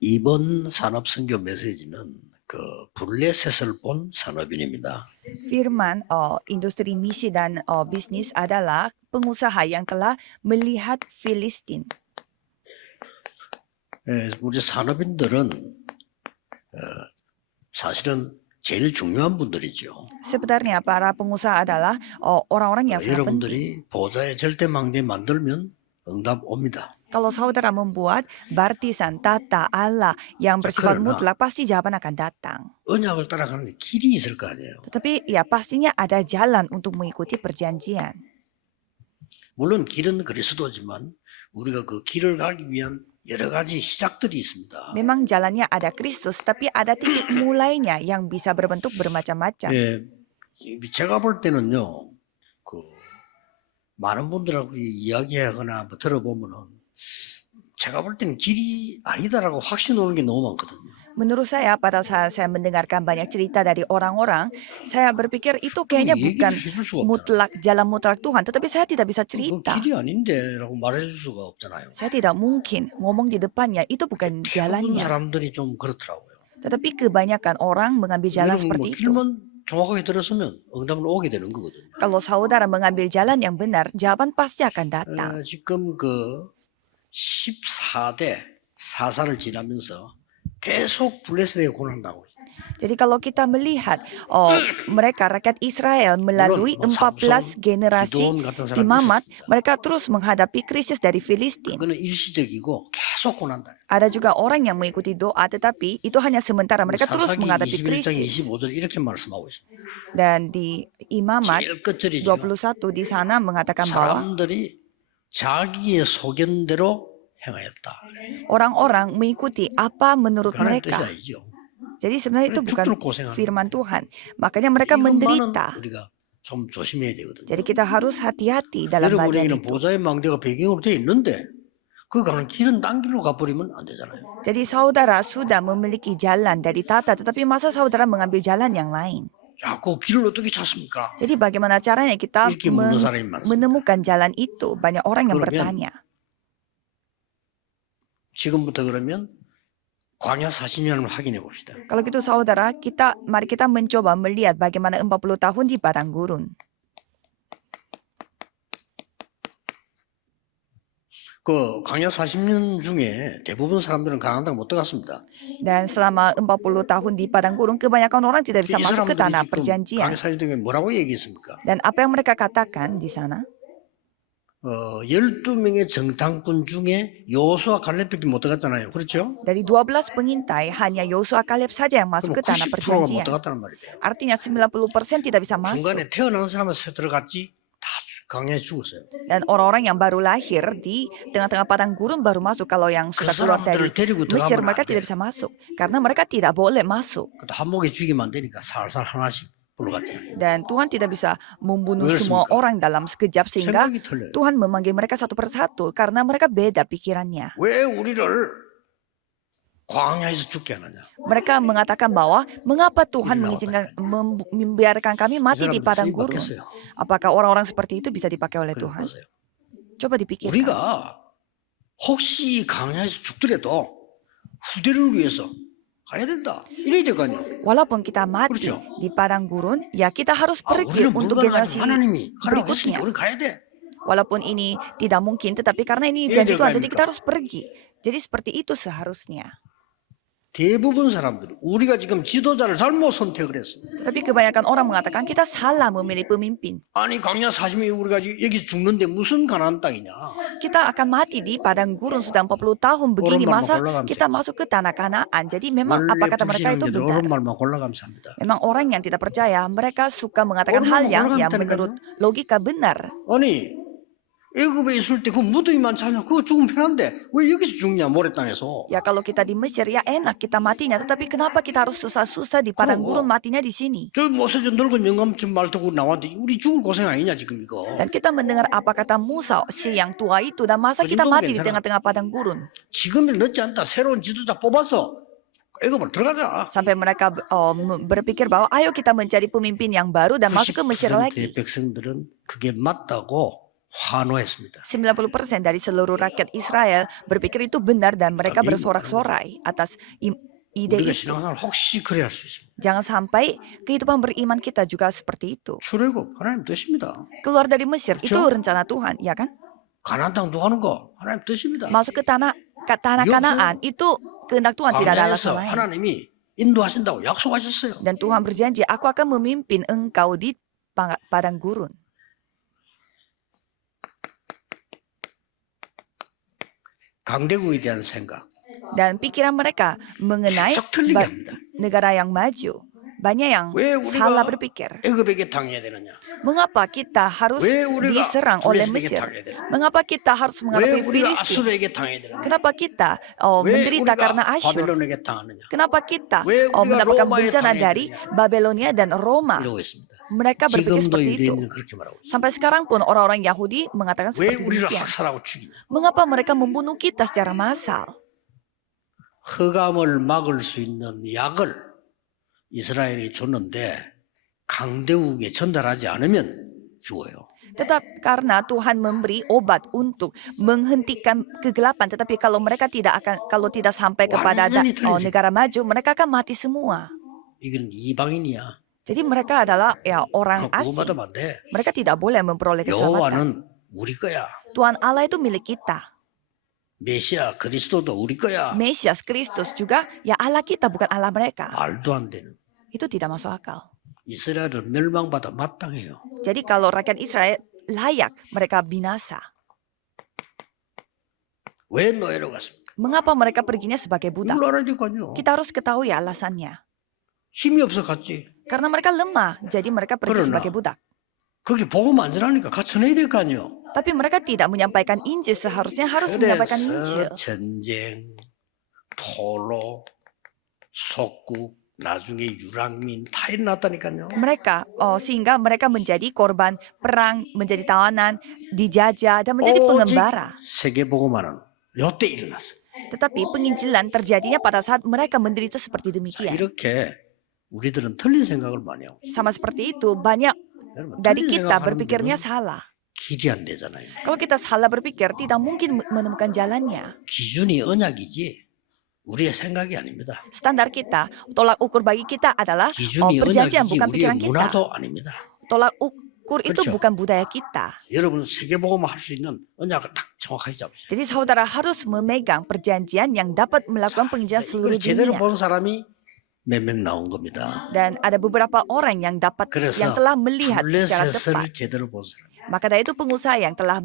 이번 산업 선교 메시지는 그 블레셋을 본 산업인입니다. Firman industri misi dan bisnis adalah pengusaha yang telah melihat Filistin. 우리 산업인들은 사실은 제일 중요한 분들이죠. Sebenarnya para pengusaha adalah orang-orang yang sangat penting. 여러분들이 보좌의 절대망대 만들면 응답 옵니다. Kalau saudara membuat baptisan tata Allah yang bersifat 그러나 mutlak, pasti jawaban akan datang. 언약을 따라가는 길이 있을 거 아니에요. Tetapi ya pastinya ada jalan untuk mengikuti perjanjian. 물론 길은 그리스도지만 우리가 그 길을 가기 위한 여러 가지 시작들이 있습니다. Memang jalannya ada Kristus, tapi ada titik mulainya yang bisa berbentuk bermacam-macam. 예, 제가 볼 때는요, 그 많은 분들하고 이야기하거나 뭐 들어보면은 제가 볼 때는 길이 아니다라고 확신 오는 게 너무 많거든요. Menurut saya, pada saat saya mendengarkan banyak cerita dari orang-orang, saya berpikir itu kayaknya bukan 얘기를 해줄 수가 없잖아요. mutlak jalan mutlak Tuhan, tetapi saya tidak bisa 그 cerita. 길이 아닌데라고 말해줄 수가 없잖아요. Saya tidak mungkin ngomong di depannya, itu bukan 대부분 jalannya. 사람들이 좀 그렇더라고요. Tetapi kebanyakan orang mengambil jalan 여러분 뭐 seperti itu. 길만 정확하게 들었으면 응답은 오게 되는 거거든요. Kalau saudara mengambil jalan yang benar, jawaban pasti akan datang. 지금 그 14대 사사를 지나면서 계속 블레셋에 고난당하고 있어요. Jadi kalau kita melihat mereka rakyat Israel melalui 물론 뭐 14 generasi 기도원 같은 사람이 imamat, 있었습니다. mereka terus menghadapi krisis dari Filistin. 그거는 일시적이고 계속 고난다. Ada juga orang yang mengikuti doa, tetapi itu hanya sementara. Mereka terus 사사기 menghadapi 21장 krisis. 25절 이렇게 말씀하고 있습니다. Dan di imamat 제일 끝절이죠. 21 di sana mengatakan bahwa 사람들이 자기의 소견대로 행하였다. orang-orang mengikuti apa menurut 하나님 뜻이 mereka. 아니죠. Jadi sebenarnya itu bukan 죽도록 고생하는. firman Tuhan. Makanya mereka 이것만은 menderita. 우리가 좀 조심해야 되거든요. Jadi kita harus hati-hati dalam bagian 여러분에게는 itu. 보좌의 망대가 배경으로 되어 있는데 그 가는 길은 딴 길로 가버리면 안 되잖아요. Jadi saudara sudah memiliki jalan dari tata, tetapi masa saudara mengambil jalan yang lain? 자꾸 길을 어떻게 찾습니까? Jadi bagaimana caranya kita 이렇게 묻는 사람이 많습니다. menemukan jalan itu? Banyak orang yang 그러면 bertanya. 지금부터 그러면 광야 40년을 확인해 봅시다. Kalau gitu saudara, mari kita mencoba melihat bagaimana 40 tahun di padang gurun. 그 광야 40년 중에 대부분 사람들은 가나안 땅 못 들어갔습니다. Dan selama 40 tahun di padang gurun, kebanyakan orang tidak bisa 이 masuk ke 사람들이 tanah 지금 perjanjian. 광야 40년 중에 뭐라고 얘기했습니까? Dan apa yang mereka katakan di sana? 12명의 정탐꾼 중에 여호수아 갈렙밖에 못 들어갔잖아요. 그렇죠? Dari 12 pengintai, hanya Yosua Kaleb saja yang masuk ke 그럼 tanah 90%가 못 perjanjian. 들어갔다는 말이에요. Artinya 90% tidak bisa masuk. 중간에 태어난 사람은 들어갔지 다 광야에 죽었어요. Dan orang-orang yang baru lahir di tengah-tengah padang gurun baru masuk. Kalau yang sudah keluar dari 사람들을 데리고 Mesir, 들어가면 mereka 안 돼. tidak bisa masuk. Karena mereka tidak boleh masuk. 한 목에 죽이면 안 되니까 살살 하나씩 불러갔잖아요. Dan Tuhan tidak bisa membunuh 왜 semua 그렇습니까? orang dalam sekejap, sehingga 생각이 틀려요. Tuhan memanggil mereka satu persatu karena mereka beda pikirannya. 왜 우리를 광야에서 죽게 하느냐? Mereka mengatakan bahwa mengapa Tuhan Ini mengizinkan membiarkan kami mati di 사람들 padang 쓰임 gurun? 받겠어요. Apakah orang-orang seperti itu bisa dipakai oleh 그래 Tuhan? 보세요. Coba dipikirkan. 우리가 혹시 강야에서 죽더라도 후대를 위해서 가야 된다. 이래야 될 거 아니에요. Walaupun kita mati 그렇죠. di padang gurun, ya kita harus pergi 우리는 untuk 불가능하지만 generasi 하나님이 하라고 berikutnya. 했으니까 우리는 가야 돼. Walaupun ini tidak mungkin, tetapi karena ini Iya, janji Tuhan, dia jadi kita harus pergi. Jadi seperti itu seharusnya. 대부분 사람들 우리가 지금 지도자를 잘못 선택을 했어. Tetapi kebanyakan orang mengatakan kita salah memilih pemimpin. 아니 강야 40년 우리가 여기 죽는데 무슨 가나안 땅이냐? Kita akan mati di padang gurun sudah 40 tahun begini, Orang masa bermahkola kita masuk ke tanah Kanaan. Jadi memang apa kata mereka itu 불신앙자들 benar. 옳은 말만 골라감사합니다. Memang orang yang tidak percaya, mereka suka mengatakan Orang hal yang mengatakan menurut logika benar. 아니 애굽에 있을 때 그 무더기만 차면 그거 죽으면 편한데 왜 여기서 죽냐 모래 땅에서? Ya kalau kita di Mesir ya enak kita matinya, tetapi kenapa kita harus susah-susah di padang 그러고. gurun matinya di sini? 저 모세저 늙은 영감쯤 말 듣고 나왔는데 우리 죽을 고생 아니냐 지금 이거? Dan kita mendengar apa kata Musa, si yang tua itu, dan masa Bagi kita itu mati di 괜찮아. tengah-tengah padang gurun? 지금은 늦지 않다. 새로운 지도자 뽑아서 애굽을 들어가자. Sampai mereka berpikir bahwa ayo kita mencari pemimpin yang baru dan masuk ke Mesir 90%의 lagi. 백성들은 그게 맞다고 환호했습니다. 90% dari seluruh rakyat Israel berpikir itu benar dan mereka bersorak-sorai atas ide 우리가 itu. 신앙생활 혹시 그래 할 수 있습니다. Jangan sampai kehidupan beriman kita juga seperti itu. 출애굽 하나님 뜻입니다. Keluar dari Mesir itu 그렇죠? rencana Tuhan, ya kan? 가나안 땅 누가는 거 하나님 뜻입니다. Masuk ke tanah Iya, Kanaan itu kehendak Tuhan, tidak ada alasan 광야에서 lain. 하나님이 인도하신다고 약속하셨어요. Dan Tuhan berjanji, aku akan memimpin engkau di padang gurun. 강대국에 대한 생각 Dan pikiran mereka mengenai 계속 틀리게 합니다. negara yang maju. Banyak yang 왜 salah 우리가 berpikir. 애굽에게 당해야 되느냐? Mengapa kita harus 왜 우리가 diserang oleh 블레셋에게 Mesir? 당해야 되느냐? Mengapa kita harus 왜 menghadapi 우리가 Filistin? 아수르에게 당해야 되느냐? Kenapa kita 왜 menderita 우리가 karena Asyur? 바벨론에게 당하느냐? Kenapa kita 왜 우리가 mendapatkan 로마에 bencana 당해야 dari 되느냐? Babelonia dan Roma? 이러고 있습니다. Mereka berpikir 지금도 seperti itu. 유대인은 그렇게 말하고 있습니다. Sampai sekarang pun orang-orang Yahudi mengatakan 왜 seperti 우리를 demikian. 학살하고 죽이냐? Mengapa mereka membunuh kita secara massal? 흑암을 막을 수 있는 약을 이스라엘이 줬는데 강대국에 전달하지 않으면 죽어요. Tetap karena Tuhan memberi obat untuk menghentikan kegelapan, tetapi kalau mereka kalau tidak sampai kepada 완전히 틀리지. negara maju, mereka akan mati semua. 이건 이방인이야. Jadi mereka adalah orang 그거 asing. 받으면 안 돼. Mereka tidak boleh memperoleh keselamatan. 여호와는 우리 거야. Tuhan Allah itu milik kita. 메시아 그리스도도 우리 거야. Mesias Kristus juga ya Allah kita, bukan Allah mereka. 말도 안 되는. Itu tidak masuk akal. 이스라엘은 멸망받아 마땅해요. Jadi kalau rakyat Israel layak mereka binasa. 왜 노예로 갔습니까? Mengapa mereka perginya sebagai budak? 몰라라니까요. Kita harus ketahui alasannya. 힘이 없어 갔지. Karena mereka lemah, jadi mereka pergi 그러나 sebagai budak. 거기 복음 안 전하니까 갖춰내야 될 거 아니에요. Tapi mereka tidak menyampaikan Injil, seharusnya harus menyampaikan Injil. 그래서 전쟁, 포로, 속국, 나중에 유랑민 다 일어났다니까요. Mereka, sehingga mereka menjadi korban perang, menjadi tawanan, dijajah, dan menjadi 오직 pengembara. 세계복음화는 요때 일어났어요. Tetapi penginjilan terjadinya pada saat mereka menderita seperti 자, demikian. 이렇게 우리들은 틀린 생각을 많이 하고 있어요. Sama seperti itu, banyak 여러분, dari 틀린 kita 생각하는 berpikirnya 분은 salah. 길이 안 되잖아요. Kalau kita salah berpikir, tidak mungkin menemukan jalannya. 기준이 언약이지 우리의 생각이 아닙니다. Standar kita, tolak ukur bagi kita adalah 기준이 perjanjian, 언약이지 bukan 우리의 pikiran kita. 문화도 아닙니다. Tolak ukur itu 그렇죠. bukan budaya kita. 여러분 세계복음 할 수 있는 언약을 딱 정확하게 잡으세요. Jadi saudara harus memegang perjanjian yang dapat melakukan penginjilan seluruh 이걸 제대로 dunia. 본 사람이 몇 명 나온 겁니다. Dan ada beberapa orang yang 그래서 yang telah melihat secara tepat. 블레셋을 제대로 본 사람. Maka dari itu pengusaha yang telah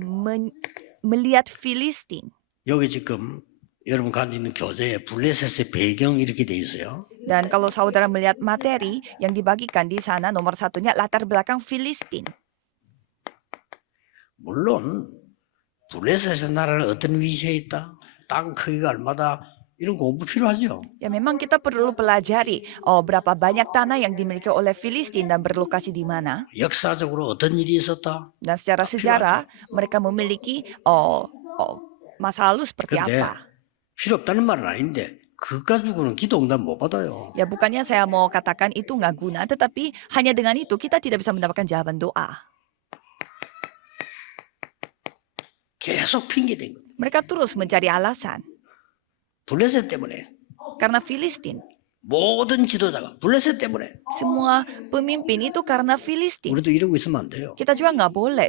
melihat Filistin. 여기 지금 여러분 가지고 있는 교재에 블레셋의 배경 이렇게 돼 있어요. Dan kalau saudara melihat materi yang dibagikan di sana, nomor satunya latar belakang Filistin. 물론 블레셋의 나라는 어떤 위치에 있다, 땅 크기가 얼마다 이런 공부 필요하죠. Ya memang kita perlu pelajari berapa banyak tanah yang dimiliki oleh Filistin dan berlokasi di mana. 역사적으로 어떤 일이 있었다. Dan secara sejarah mereka memiliki masa lalu seperti 근데 apa. 필요 없다는 말은 아닌데 그 가지고는 기도 응답 못 받아요. Ya bukannya saya mau katakan itu nggak guna, tetapi hanya dengan itu kita tidak bisa mendapatkan jawaban doa. 계속 핑계댄 거예요. Mereka terus mencari alasan. 블레셋 때문에 Karena Filistin. 모든 지도자가 블레셋 때문에. Semua pemimpin itu karena Filistin. 우리도 이러고 있으면 안 돼요. Kita juga nggak boleh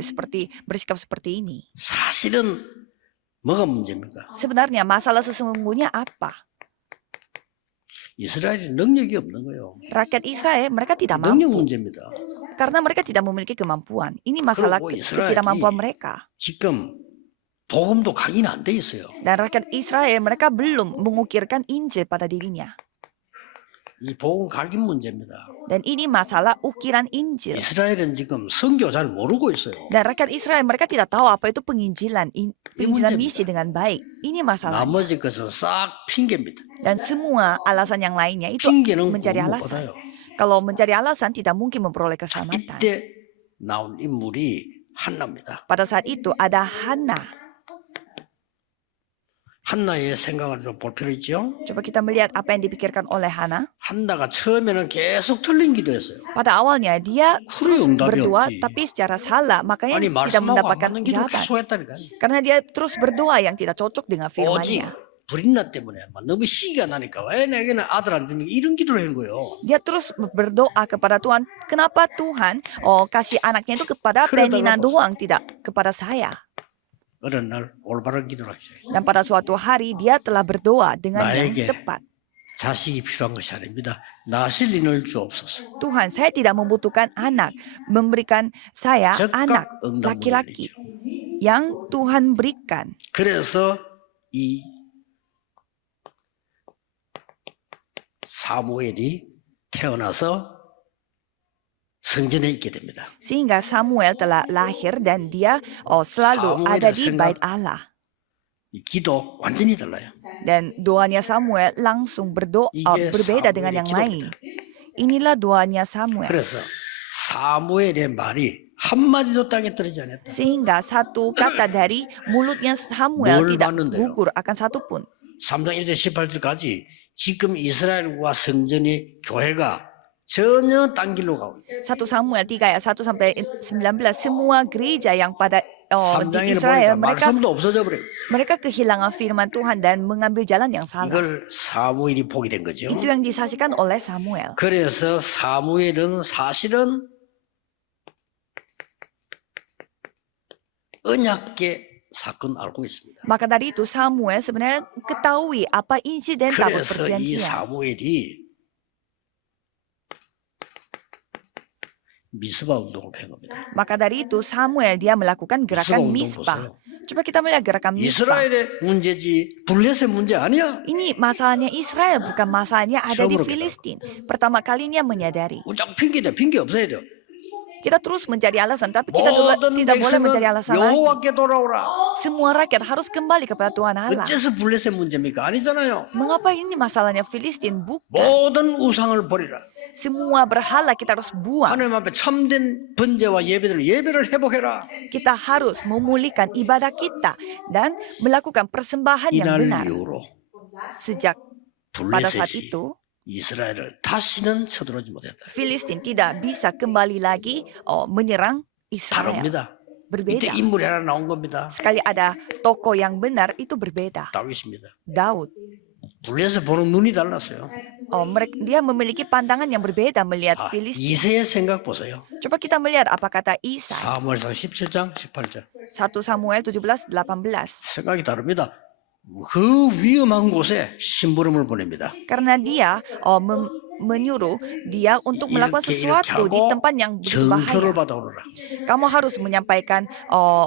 bersikap seperti ini. 사실은 뭐가 문제입니까? Sebenarnya masalah sesungguhnya apa? 이스라엘이 능력이 없는 거예요. Rakyat Israel mereka tidak 능력 mampu. 문제입니다. Karena mereka tidak memiliki kemampuan. Ini masalah 그리고 이스라엘이 ketidakmampuan mereka. 지금 복음도 각인 안 돼 있어요. Dan rakyat Israel mereka belum mengukirkan Injil pada dirinya. 이 복음 각인 문제입니다. Dan ini masalah ukiran Injil. 이스라엘은 지금 선교 잘 모르고 있어요. Dan rakyat Israel mereka tidak tahu apa itu penginjilan 문제입니다. misi dengan baik. Ini masalah. 나머지 것은 싹 핑계입니다. Dan semua alasan yang lainnya itu 핑계는 mencari 구원 못 alasan. 받아요. Kalau mencari alasan tidak mungkin memperoleh keselamatan. 이때 나온 인물이 한나입니다. Pada saat itu ada Hana. 한나의 생각을 좀 볼 필요 있죠. Coba kita melihat apa yang dipikirkan oleh Hana. 한나가 처음에는 계속 틀린 기도했어요. Pada awalnya dia terus 응답이 berdoa 없지. tapi secara salah, makanya 아니 tidak 말씀하고 안 mendapatkan 맞는 기도 jawaban. 계속 했다니까. Karena dia terus berdoa yang tidak cocok dengan 오직 firman-Nya. 불인나 때문에 막 너무 시기가 나니까 왜 내게는 아들 안 주니 이런 기도를 하는 거예요. Dia terus berdoa kepada Tuhan, kenapa Tuhan kasih anaknya itu kepada 그러다가 Penina 보세요. doang, tidak kepada saya. 어느 날 올바른 기도를 하기 시작했어요. Dan pada suatu hari dia telah berdoa dengan yang 나에게 tepat. 자식이 필요한 것이 아닙니다. 나실인을 주옵소서. Tuhan, saya tidak membutuhkan anak, memberikan saya anak 즉각 응답을 laki-laki 내리죠. yang Tuhan berikan. 그래서 이 사무엘이 태어나서 성전에 있게 됩니다. Sehingga Samuel telah lahir dan dia selalu Samuel ada di 생각- bait Allah. 이 기도 완전히 달라요. Dan doanya Samuel langsung berdoa 이게 berbeda dengan yang lain. 기도입니다. Inilah doanya Samuel. 그래서 사무엘의 말이 한마디도 땅에 떨어지지 않았다. Sehingga satu kata dari mulutnya Samuel 뭘 tidak 봤는데요? gugur akan satu pun. 3장 1절 18절까지 지금 이스라엘과 성전이 교회가 전혀 딴 길로 가고 있어요. 1 Samuel 3 ayat 1 sampai 19 semua gereja yang pada di 3장에는 Israel 보니까 말씀도 없어져 버려요. mereka kehilangan firman Tuhan dan mengambil jalan yang salah. 이걸 사무엘이 보게 된 거죠. Itu yang disaksikan oleh Samuel. 그래서 사무엘은 사실은 언약계 사건 알고 있습니다. Maka dari itu Samuel sebenarnya ketahui apa insiden tabut 그래서 이 perjanjian. 사무엘이 미스바 운동을 한 겁니다. Maka dari itu Samuel dia melakukan gerakan 운동 Mispa. 보세요. Coba kita melihat gerakan Mispa. 이스라엘의 문제지 블레셋의 문제 아니야. Ini masalahnya Israel, bukan masalahnya ada di 처음으로 Filistin. Pertama kalinya menyadari. 자꾸 핑계대 핑계 없어야 돼요. Kita terus mencari alasan, tapi kita 모든 tidak boleh 백성은 mencari alasan lagi. 여호와께 돌아오라. Semua rakyat harus kembali kepada Tuhan Allah. 어째서 블레셋 문제입니까? 아니잖아요. Mengapa ini masalahnya Filistin? Bukan. 모든 우상을 버리라. Semua berhala kita harus buang. 하나님 앞에 참된 번제와 예배를 회복해라. Kita harus memulihkan ibadah kita dan melakukan persembahan yang 이날 benar. 이후로 Sejak pada saat 블레셋이 itu, 이스라엘을 다시는 쳐들어오지 못했다. Filistin tidak bisa kembali lagi menyerang Israel. 다릅니다. 이때 Berbeda. 인물이 하나 나온 겁니다. Sekali ada tokoh yang benar, itu berbeda. 다윗입니다. Daud. 블레셋 보는 눈이 달랐어요. Dia memiliki pandangan yang berbeda melihat 아, Filistin. 이새의 생각 보세요. Coba kita melihat apa kata Isai. 사무엘상 17장 18절. 1 Samuel 17, 18. 생각이 다릅니다. 그 위험한 곳에 심부름을 보냅니다. Karena dia menyuruh dia untuk melakukan 이렇게 sesuatu di 하고 tempat yang begitu 정표를 bahaya. 받아오너라. Kamu harus menyampaikan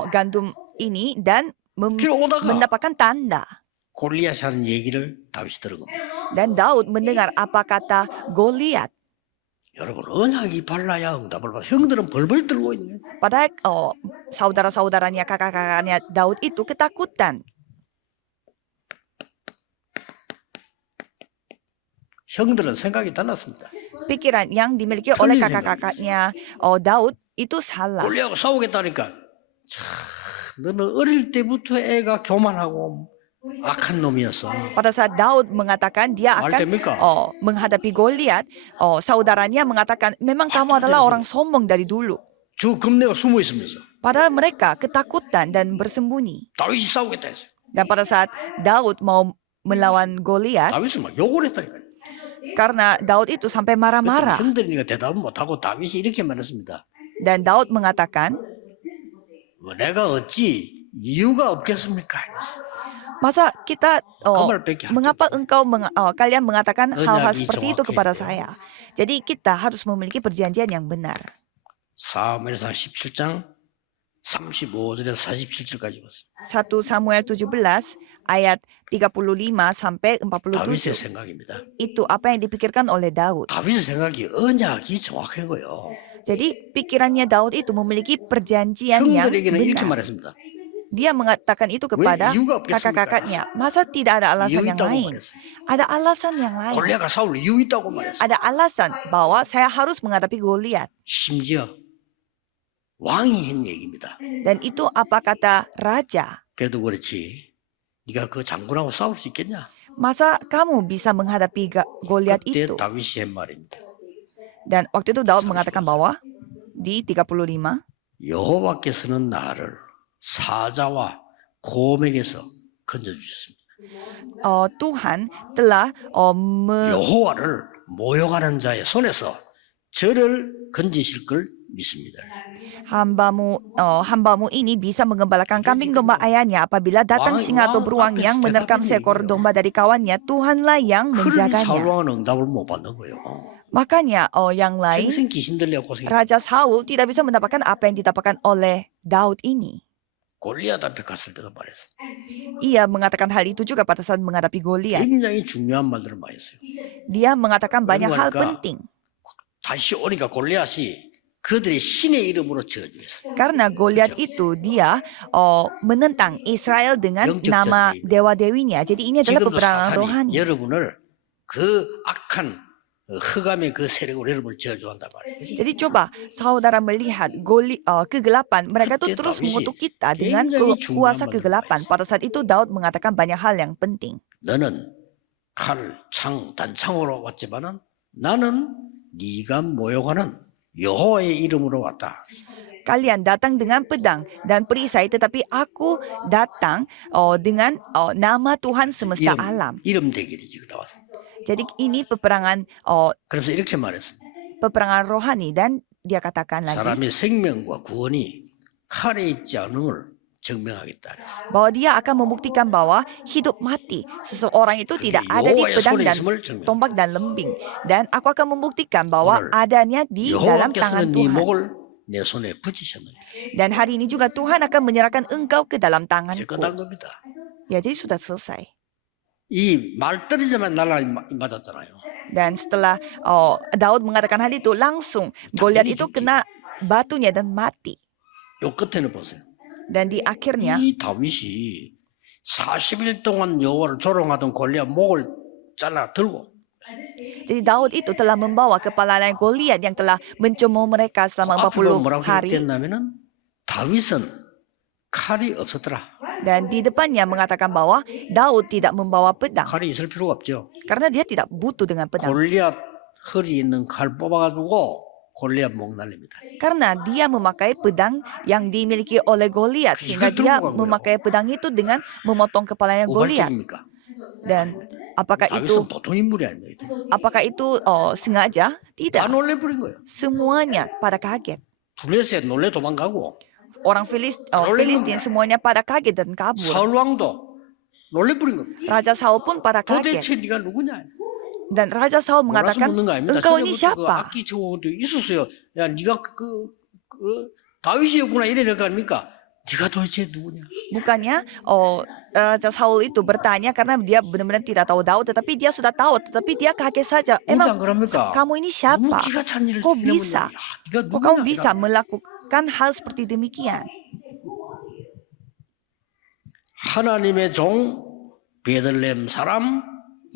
gandum ini dan 그리고 오다가 mendapatkan tanda. 골리앗이 하는 얘기를 다윗이 들은 겁니다. Dan Daud mendengar apa kata Goliat. 여러분 언약이 발라야 응답을 받아. 형들은 벌벌 떨고 있네. Padahal saudara-saudaranya, kakak-kakaknya Daud itu ketakutan. 형들은 생각이 달랐습니다. Pikiran yang dimiliki 틀린 oleh 생각이었어요. kakak-kakaknya Daud itu salah. 골리앗하고 싸우겠다니까. 참, 너는 어릴 때부터 애가 교만하고 악한 놈이었어. Pada saat Daud mengatakan dia 말 akan 됩니까? menghadapi Goliat, saudaranya mengatakan memang kamu adalah orang sombong dari dulu. 주 겁내고 숨어 있으면서 Padahal mereka ketakutan dan bersembunyi. 다윗이 싸우겠다 했어요. Dan pada saat Daud mau melawan Goliat, 다윗을 막 욕을 했다니까. karena Daud itu sampai marah-marah. 형들이니까 대답을 못하고 다윗이 이렇게 말했습니다. Dan Daud mengatakan, 내가 어찌 이유가 없겠습니까? masa kita, 말밖에 안 mengapa kalian mengatakan hal-hal 언약이 seperti itu kepada 정확해야 saya? Jadi kita harus memiliki perjanjian yang benar. 사무엘상 17장 35절에서 47절까지 봤어요. 1 Samuel 17 ayat 35 sampai 다윗의 47. 생각입니다. Itu apa yang dipikirkan oleh Daud. 다윗의 생각이 언약이 정확한 거예요. Jadi pikirannya Daud itu memiliki perjanjian yang 형들에게는 이렇게 benar. 말했습니다. Dia mengatakan itu kepada 이유가 없겠습니까? kakak-kakaknya. Masa tidak ada alasan 이유 yang 있다고 lain? 말했어요. Ada alasan yang lain. 골리앗과 싸울 이유 있다고 말했어요. Ada alasan bahwa saya harus menghadapi Goliat. 심지어 왕이 한 얘기입니다. Dan itu apa kata raja. 그래도 그렇지 네가 그 장군하고 싸울 수 있겠냐? Masa kamu bisa menghadapi Goliat 그때 itu? 다윗이 한 말입니다. Dan waktu itu Daud 35 mengatakan bahwa di 35, 여호와께서는 나를 사자와 곰에게서 건져주셨습니다. Tuhan telah 여호와를 모욕하는 자의 손에서 저를 건지실 걸 믿습니다. hambamu ini bisa mengembalakan kambing domba ayahnya apabila datang singa atau beruang yang menerkam seekor domba dari kawannya. Tuhanlah yang 그러니 menjaganya. 사울왕은 응답을 못 받는 거예요. Makanya yang lain, 평생 귀신 들려 고생. Raja Saul tidak bisa mendapatkan apa yang didapatkan oleh Daud ini. 골리앗 앞에 갔을 때도 말했어. Ia mengatakan hal itu juga pada saat menghadapi Goliat. 굉장히 중요한 말들을 많이 했어요. Dia mengatakan banyak hal 그러니까 penting. 다시 오니까 골리앗이 그들의 신의 이름으로 저주했어요. Karena Goliat itu dia menentang Israel dengan 영적 nama 전쟁입니다. dewa-dewinya. Jadi ini adalah 지금도 peperangan 사탄이 rohani. 여러분을 그 악한 흑암의 그 세력으로 여러분을 저주한단 말이에요. Jadi coba saudara melihat kegelapan, mereka tuh 그때 terus 다윗이 mengutuk kita dengan 굉장히 kuasa 중요한 kegelapan. 말을 Pada saat itu Daud mengatakan banyak hal yang penting. 너는 칼, 창, 단창으로 왔지만은 나는 네가 모욕하는 여호와의 이름으로 왔다. Kalian datang dengan pedang dan perisai, tetapi aku datang dengan nama Tuhan semesta alam. 이름 대결이지 나왔어. Jadi ini peperangan 그래서 이렇게 말했습니다. peperangan rohani dan dia katakan lagi 사람의 생명과 구원이 칼에 있지 않음을 증명하겠다. bahwa dia akan membuktikan bahwa hidup mati seseorang itu tidak ada di pedang dan tombak dan lembing, dan aku akan membuktikan bahwa 오늘 adanya di dalam tangan 여호와께서는 네 Tuhan. 목을 내 손에 붙이셨느니 Dan hari ini juga Tuhan akan menyerahkan engkau ke dalam 이제 tanganku. 끝난 겁니다. Ya, jadi sudah selesai. 이 말 떨어지자마자 날라 맞았잖아요. Dan setelah Daud mengatakan hal itu, langsung Goliat itu kena batunya dan mati. 요 끝에는 보세요. Dan di akhirnya 이 다윗이 40일 동안 여호와를 조롱하던 골리앗 목을 잘라 들고 jadi Daud itu telah membawa kepala lain Goliat yang telah mencemooh mereka selama 앞으로 40 뭐라고 hari. 기록됐냐면은 다윗은 칼이 없었더라. Dan di depannya mengatakan bahwa Daud tidak membawa pedang 칼이 있을 필요가 없죠. karena dia tidak butuh dengan pedang. 골리앗 허리 있는 칼 뽑아가지고 골리앗 목 날립니다. Karena dia memakai pedang yang dimiliki oleh Goliat, sehingga dia memakai pedang itu dengan memotong kepalanya Goliat. 우발적입니까? Dan apakah itu 다윗은 보통 인물이 아닙니다. sengaja? 다 Tidak. 놀래버린 거예요. Semuanya pada kaget. 블레셋 놀래 도망가고 Orang Filistin semuanya pada kaget dan kabur. 사울 왕도 놀래버린 겁니다. Raja Saul pun pada kaget. 도대체 네가 누구냐? Dan Raja Saul 몰라서 mengatakan, 묻는 거 아닙니다. engkau ini 전에부터 그 siapa? 악기 저도 있었어요. 야, 네가 다윗이었구나 이래야 될 거 아닙니까? 네가 도대체 누구냐? Bukannya Raja Saul itu bertanya karena dia benar-benar tidak tahu Daud, tetapi dia sudah tahu, tetapi dia kaget saja. 안 Emang 그럽니까? kamu ini 너무 siapa? 기가 찬 일을 Kok 때문에 bisa? 네가 Kok kamu 누구냐? bisa melakukan hal seperti demikian? 하나님의 종 베들레헴 사람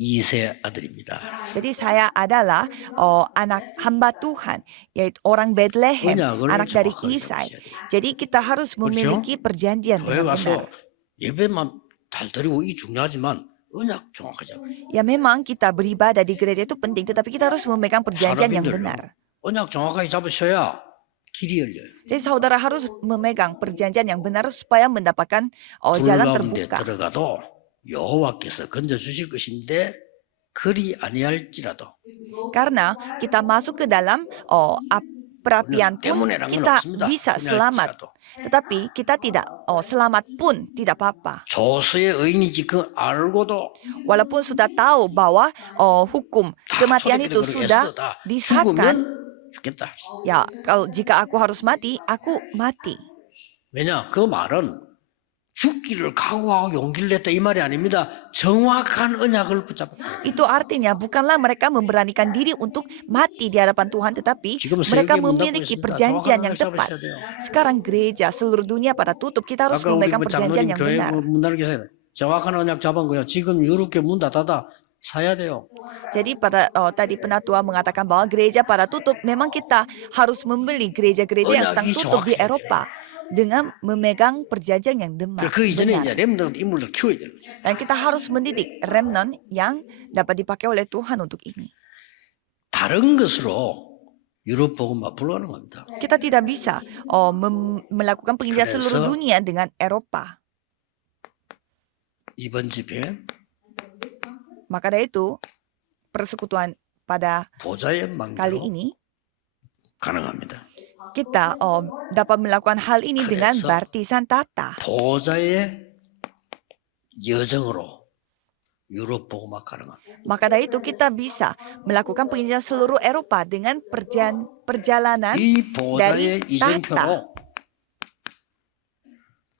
이세 아들입니다. Jadi saya adalah anak hamba Tuhan, yaitu orang Bethlehem, 언약을 anak dari 정확하게 Isai. 잡으셔야 돼요. Jadi kita harus memiliki perjanjian 교회 dengan 가서 benar. 예배만 잘 드리고 이 중요하지만 언약 정확하게 잡아요. Ya memang kita beribadah di gereja itu penting, tetapi kita harus memegang perjanjian yang 사람인들요. benar. 언약 정확하게 잡으셔야 길이 열려요. Jadi saudara harus memegang perjanjian yang benar supaya mendapatkan 불 jalan 가운데 terbuka. 들어가도 여호와께서 건져 주실 것인데 그리 아니할지라도 Karena kita masuk ke dalam perapian pun 때문에란 건 kita 없습니다. bisa selamat. 아니할지라도 Tetapi kita tidak selamat pun tidak apa-apa. 조수의 의인이지 그 알고도 Walaupun sudah tahu bahwa hukum 다 kematian 초대교회 itu 그렇게 sudah 애써도 다 disahkan. 죽으면 죽겠다. Ya, kalau jika aku harus mati, aku mati. 왜냐? 그 말은 죽기를 각오하고 용기를 냈다 이 말이 아닙니다. 정확한 언약을 붙잡았다. Itu artinya bukanlah mereka memberanikan diri untuk mati di hadapan Tuhan, tetapi 지금 mereka 세계 문 닫고 memiliki 있습니다. perjanjian 정확한 yang 언약 tepat. 잡으셔야 돼요. Sekarang gereja seluruh dunia pada tutup, kita harus 아까 우리 memegang perjanjian 장로님 yang 교회 benar. 문 닫고 계세요. 정확한 언약 잡은 거예요. 지금 유럽교 문 닫아다 사야 돼요. Jadi tadi penatua mengatakan bahwa gereja pada tutup, memang kita harus membeli gereja-gereja yang sedang 언약이 tutup di 정확해야 Eropa. dengan memegang perjanjian yang 그 이전에 benar. 이제 렘넌트 인물들 키워야 되는 거죠. Dan kita harus mendidik remnant yang dapat dipakai oleh Tuhan untuk ini. 다른 것으로 유럽 복음화 불가능합니다. Kita tidak bisa melakukan penginjilan seluruh 그래서 dunia dengan Eropa. 이번 집회 Maka dari itu, persekutuan pada 보좌의 kali 망대로 ini, 가능합니다. kita dapat melakukan hal ini dengan 그래서 baptisan tata. 보좌의 여정으로 유럽 복음화 가능합니다. Maka dari itu kita bisa melakukan penginjilan seluruh Eropa dengan perjalanan 이 dari 보좌의 이정표로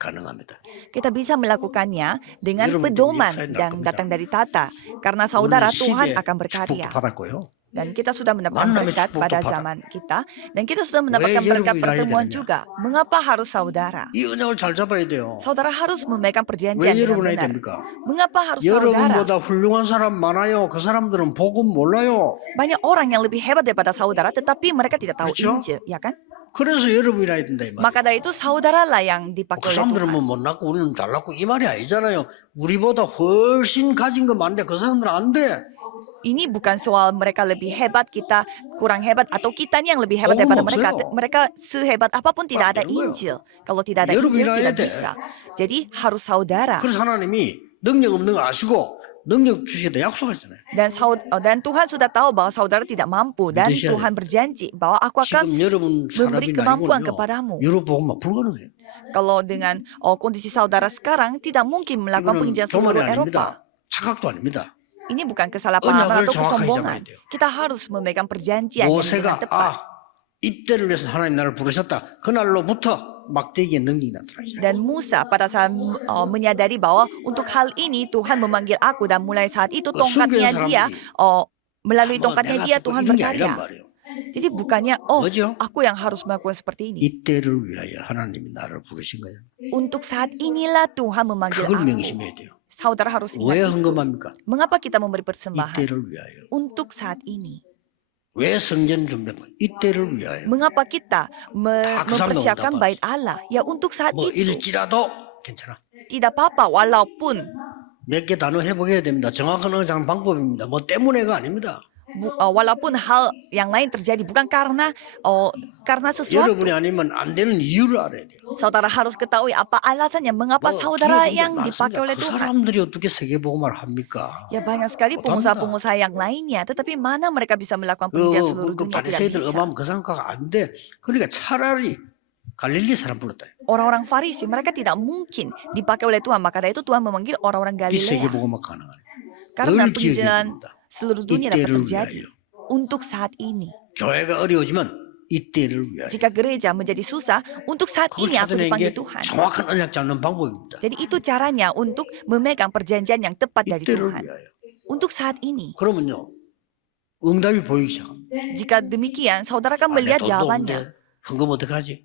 가능합니다. kita bisa melakukannya dengan 여러분, pedoman 역사에 날 yang 겁니다. datang dari tata. Karena saudara 오늘 Tuhan 시대 akan berkarya. 축복도 받았고요. Dan kita sudah mendapatkan 만남의 berkat 축복도 pada 받아. zaman kita. Dan kita sudah mendapatkan 왜 berkat 여러분이 pertemuan 나야 juga. Mengapa harus saudara? 이 언약을 잘 잡아야 돼요. Saudara harus memegang 왜 perjanjian dengan 여러분 나야 benar. 됩니까? Mengapa harus saudara? 여러분보다 훌륭한 사람 많아요. 그 사람들은 복음 몰라요. Banyak orang yang lebih hebat daripada saudara, tetapi mereka tidak tahu 그렇죠? Injil, ya kan? 그래서 여러분이 나야 된다 이 말이에요. Maka dari itu saudaralah yang 그 dipakai oleh 사람들은 Tuhan. 뭐 못났고 우리는 잘났고 이 말이 아니잖아요. 우리보다 훨씬 가진 거 많은데 그 사람들은 안 돼. Ini bukan soal mereka lebih hebat, kita kurang hebat, atau kita yang lebih hebat Oh, daripada mereka. maksudnya. Mereka sehebat apapun tidak ada 되는 거예요. Injil. Kalau tidak ada 여러분이 Injil 나야 tidak 돼. bisa. Jadi harus saudara. 그래서 하나님이 능력 없는 거 아시고 능력 주시겠다 약속하셨잖아요. Dan Tuhan sudah tahu bahwa saudara tidak mampu. Dan 믿으셔야 Tuhan berjanji bahwa aku akan 지금 여러분 memberi 산업이 kemampuan 나이거든요. kepadamu. 유럽 복음화 불가능해요. Kalau dengan kondisi saudara sekarang, tidak mungkin melakukan 이거는 penginjilan 교만이 seluruh Eropa. 아닙니다. 착각도 아닙니다. Ini bukan kesalahpahaman 언약을 atau 정확하게 kesombongan. 잡아야 돼요. Kita harus memegang perjanjian yang dengan 모세가 tepat. 이때를 위해서 하나님 나를 부르셨다. 그날로부터 막대기의 능력이 나타나죠. Dan Musa pada saat menyadari bahwa untuk hal ini Tuhan memanggil aku, dan mulai saat itu 그 tongkatnya 숨겨진 dia, melalui 뭐 tongkatnya 내가 dia 듣고 Tuhan 이런 게 아니란 berkarya. 말이에요. Jadi bukannya 뭐죠? aku yang harus melakukan seperti ini. 이때를 위하여 하나님이 나를 부르신 거예요. Untuk saat inilah Tuhan memanggil 그걸 aku. 명심해야 돼요. Saudara harus 왜 ingat itu. 헌금합니까? Mengapa kita memberi persembahan? 이때를 위하여. Untuk saat ini. 왜 성전 준비합니까? 이때를 위하여. Mengapa kita 그 사람 mempersiapkan 너무 bait Allah? Ya untuk saat 뭐 itu. 일지라도 괜찮아. Tidak apa-apa walaupun 몇 개 단어 회복해야 됩니다. 정확한 언어장 방법입니다. 뭐 때문에가 아닙니다. walaupun hal yang lain terjadi bukan karena sesuatu. 여러분이 아니면 안 되는 이유를 알아야 돼요. Saudara harus ketahui apa alasannya mengapa saudara yang dipakai oleh 그 Tuhan. 사람들이 어떻게 세계복음을 합니까? Ya banyak sekali pengusaha-pengusaha yang lainnya, tetapi mana mereka bisa melakukan penginjilan seluruh 그 dunia? Tidak 바리새이들 bisa. 음하면 그 생각가 안 돼. 그러니까 차라리 갈릴리 사람 불렀다. Orang-orang Farisi mereka tidak mungkin dipakai oleh Tuhan, maka dari itu Tuhan memanggil orang-orang 이 Galilea. 세계복음화 가능하네. Karena 늘 기억해야 penginjilan 됩니다. seluruh dunia dapat 이때를 terjadi 위하여. untuk 사at ini. 교회가 어려워지면 이때를 위하여. Jika gereja menjadi susah, untuk saat 그걸 ini aku 찾아내는 dipanggil 게 Tuhan. 정확한 언약 잡는 방법입니다. Jadi itu caranya untuk memegang perjanjian yang tepat dari 이때를 Tuhan. 위하여. Untuk saat ini. 그러면요. 응답이 보이기 시작합니다. Jika demikian, saudara akan 내 melihat 돈도 jawabannya. 없는데 헌금 어떡하지?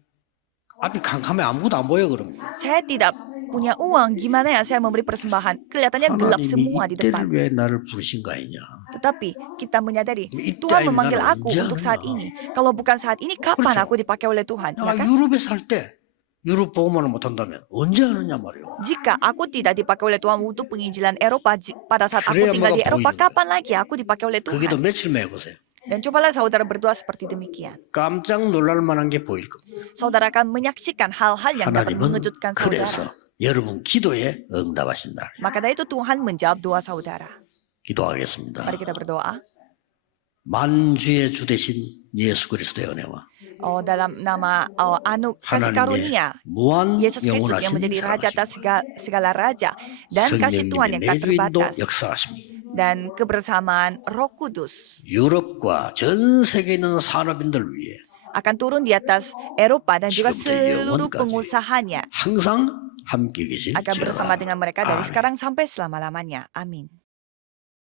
앞이 캄캄해 아무것도 안 보여 그러면. Saya tidak punya uang, gimana ya saya memberi persembahan? Kelihatannya gelap 하나님이 semua di depan. 이때를 왜 나를 부르신 거 아니냐? Tetapi kita menyadari 이때 Tuhan 아니면 memanggil 나는 aku 언제 untuk 하느냐? saat ini. Kalau bukan saat ini, kapan 그렇죠. aku dipakai oleh Tuhan? Ya 야, kan? 유럽에 살 때 유럽 복음화를 못한다면 언제 하느냐 말이요. Jika aku tidak dipakai oleh Tuhan untuk penginjilan Eropa, pada saat aku 그래야 tinggal di 뭐가 Eropa, 보이는 kapan lagi aku dipakai oleh 거기도 Tuhan? 며칠만 해보세요. Dan cobalah saudara berdoa seperti demikian. 깜짝 놀랄 만한 게 보일 겁니다. Saudara akan menyaksikan hal-hal yang dapat 하나님은 mengejutkan saudara. 그래서 여러분 기도에 응답하신다. Maka dari itu Tuhan menjawab doa saudara. 기도하겠습니다. Mari kita berdoa. 만주의 주 대신 예수 그리스도의 은혜와 Dalam nama kasih 하나님의 karunia 무한 Yesus Kristus yang 영원하신 menjadi Raja atas segala raja, dan kasih Tuhan yang 성령님의 tak 내주인도 terbatas, 역사하십니다. dan kebersamaan Roh Kudus 유럽과 전 세계에 있는 산업인들 위해 akan turun di atas Eropa dan juga 지금부터 seluruh 영원까지 pengusahanya 항상 함께 계실 akan bersama 지어다. dengan mereka dari 아멘. sekarang sampai selama-lamanya. Amin.